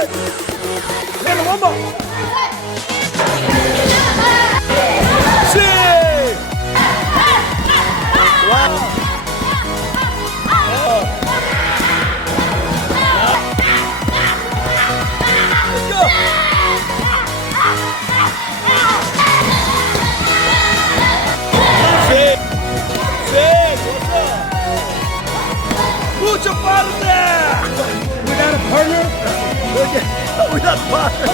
And one more. Six. Wow. Let's go. Six. Six. What's up? Mucho padre. Without a partner? Without a partner.